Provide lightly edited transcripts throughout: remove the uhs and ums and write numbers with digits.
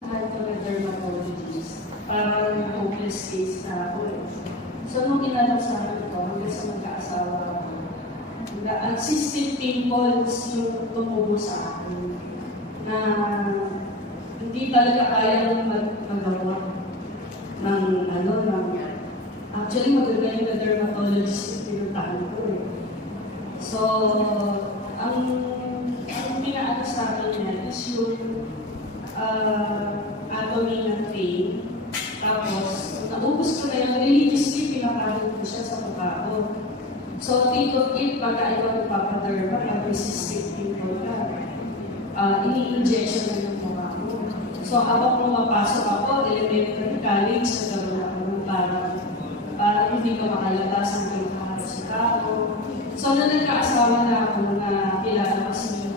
Had to a dermatologist. Parang hopeless case na ako eh. So, nung inanong sa akin ito, hanggang sa magkaasawa ako, ang cystic pimples yung tumubo sa akin na hindi talaga kaya magawa ng actually magagaling na dermatologist yung pinuntahan ko eh. So, ang pinaano sa akin niya is yung anatomy ng pain. Tapos, naubos ko na yung religiously, pinapahal ko siya sa mukha ko. So, think of it, pagka ikaw nagpapaderma, every cystic pimple ka, ini-injection na yung mukha ko. So, habang pumapasok ako, elementary college, nagkaroon ako ng para hindi ka makalabas ang pinakaharap sa tao. So, na nagkaasawa na ako na kilala ko si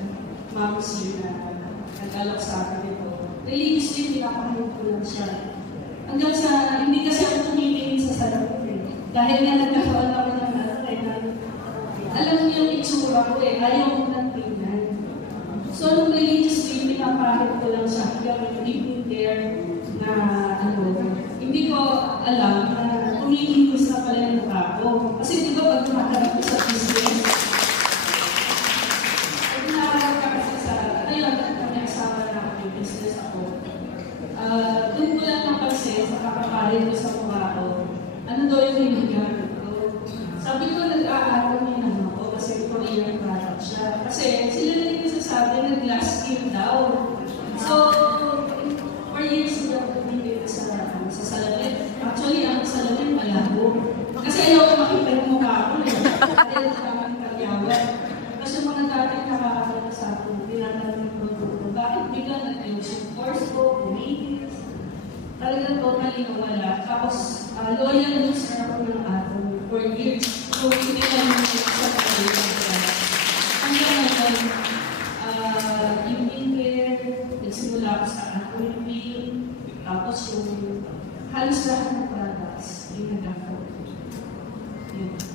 Ma'am C na nag-alok sa akin ito. Religiously, pinapahal ko lang siya. Hanggang sa, hindi kasi ako tumitingin sa salamin eh. Dahil nga nagkakaroon ako ng alam mo yung itsura ko eh, ayaw ko nang tingnan. So, nung religiously, pinapahal ko lang siya hanggang evening care na hindi ko alam na tumikingkos na pala yung mukha ko. Kasi di ba pag tumatarap ko sa business, pag nakarap ka kasi sa, ayun, kami asawa na ako yung business ako. Doon ko lang napansin sa kakaparin ko sa mukha ko, ano daw yung hinigamit ko. Sabi ko, nag-aaral niya naman ako kasi Korean product siya. Kasi sila na rin sasabi na glass skin daw. So, for years sila tumigil sa salamin. Actually, ang salamin malabo. Kasi ayaw ko makita yung mukha ko. Dahil naman karyawan. Kasi mga dating nakakakita sa akin, tinatanong yung produkto. Bakit bigla nag-ayusin course ko, kumitis? Talagang totally nawala. Tapos, loyal user ako ng atom for years. So, hindi lang yung sa karyawan. Hanggang naman, evening care, nagsimula ako sa atom pain, tapos yung halos lahat ng products, yung nagkakaroon. Yun.